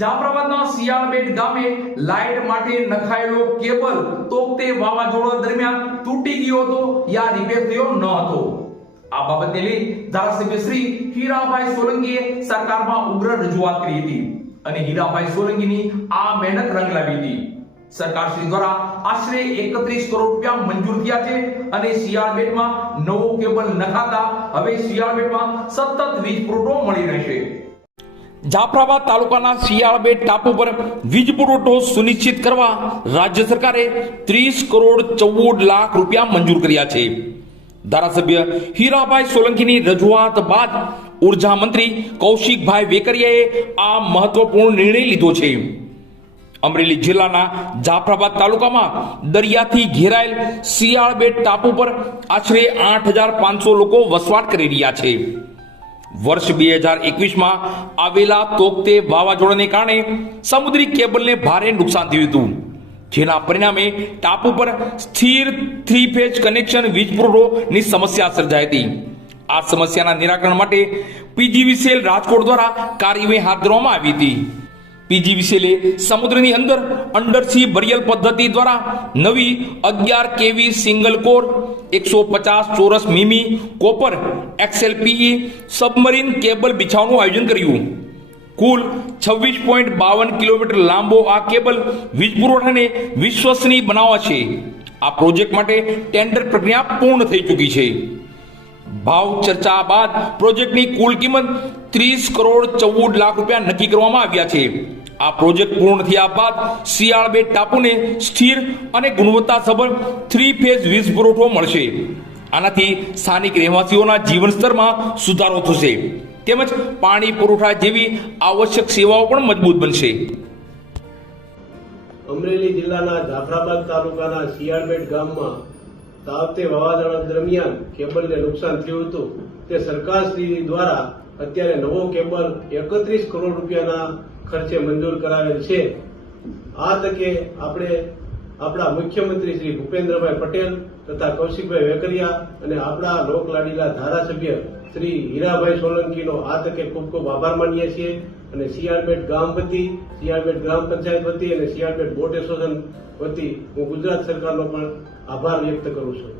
જાફરાબાદના શિયાળબેટ ગામે લાઇટ માટે નખાયેલો કેબલ તોકતે વાવાઝોડા દરમિયાન તૂટી ગયો હતો યા રિપેર થયો ન હતો। આ બાબતને લઈ ધારાસભ્ય શ્રી હીરાભાઈ સોલંકીએ સરકારમાં ઉગ્ર રજૂઆત કરી હતી અને હીરાભાઈ સોલંકીની આ મહેનત રંગ લાવી હતી। સરકાર શ્રી દ્વારા આશરે 31 કરોડ રૂપિયા મંજૂર થયા છે અને શિયાળબેટમાં નવો કેબલ નખાતા હવે શિયાળબેટમાં સતત વીજ પુરવઠો મળી રહેશે। જાફરાબાદ તાલુકાના શિયાળબેટ ટાપુ પર વીજ પુરવઠો સુનિશ્ચિત કરવા રાજ્ય સરકારે 30 કરોડ 14 લાખ રૂપિયા મંજૂર કર્યા છે। ધારાસભ્ય હીરાભાઈ સોલંકીની રજૂઆત બાદ ઉર્જા મંત્રી કૌશિકભાઈ વેકરિયાએ આ મહત્વપૂર્ણ નિર્ણય લીધો છે। અમરેલી જિલ્લાના જાફરાબાદ તાલુકામાં દરિયાથી ઘેરાયેલ શિયાળબેટ ટાપુ પર આશરે 8500 લોકો વસવાટ કરી રહ્યા છે। વર્ષ 2021માં આવેલા તોકતે વાવાઝોડાને કારણે સમુદ્રી કેબલને ભારે નુકસાન થયું હતું, જેના પરિણામે ટાપુ પર સ્થિર 3 ફેઝ કનેક્શન વીજ પુરવઠોની સમસ્યા સર્જાઈ હતી। આ સમસ્યાના નિરાકરણ માટે પીજીવીસીએલ રાજકોટ દ્વારા કાર્યવાહી હાથ ધરવામાં આવી હતી। પીજીવીસીએલે સમુદ્રની અંદર અંડરસી બરિયલ પદ્ધતિ દ્વારા નવી 11 કેવી સિંગલ કોર 150 ચોરસ મીમી કોપર XLPE સબમરીન કેબલ બિછાવવાનું આયોજન કર્યું। કુલ 26.52 કિલોમીટર લાંબો આ કેબલ વીજ પુરવઠાને વિશ્વસનીય બનાવશે। આ પ્રોજેક્ટ માટે ટેન્ડર પ્રક્રિયા પૂર્ણ થઈ ચૂકી છે। ભાવ ચર્ચા બાદ પ્રોજેક્ટની કુલ કિંમત 30 કરોડ 14 લાખ રૂપિયા નક્કી કરવામાં આવ્યા છે। આ પ્રોજેક્ટ પૂર્ણ થયા બાદ શિયાળબેટ ટાપુને સ્થિર અને ગુણવત્તાસભર 3 ફેઝ વીજ પુરવઠો મળશે। આનાથી સ્થાનિક રહેવાસીઓના જીવન સ્તરમાં સુધારો થશે તેમજ પાણી પુરવઠા જેવી આવશ્યક સેવાઓ પણ મજબૂત બનશે। અમરેલી જિલ્લાના જાફરાબાદ તાલુકાના શિયાળબેટ ગામમાં તાવતે વાવાઝોડા દરમિયાન કેબલને નુકસાન થયું હતું, તે સરકારશ્રી દ્વારા અત્યારે નવો કેબલ 31 કરોડ રૂપિયાના ખર્ચે મંજૂર કરાવેલ છે। આ તકે આપણે આપણા મુખ્યમંત્રી શ્રી ભૂપેન્દ્રભાઈ પટેલ તથા કૌશિકભાઈ વેકરિયા અને આપણા લોકલાડીલા ધારાસભ્ય શ્રી હીરાભાઈ સોલંકીનો આ તકે ખૂબ ખૂબ આભાર માનીએ છીએ અને શિયાળબેટ ગામ વતી, શિયાળબેટ ગ્રામ પંચાયત વતી અને શિયાળબેટ બોટ એસોસિએશન વતી હું ગુજરાત સરકારનો પણ આભાર વ્યક્ત કરું છું।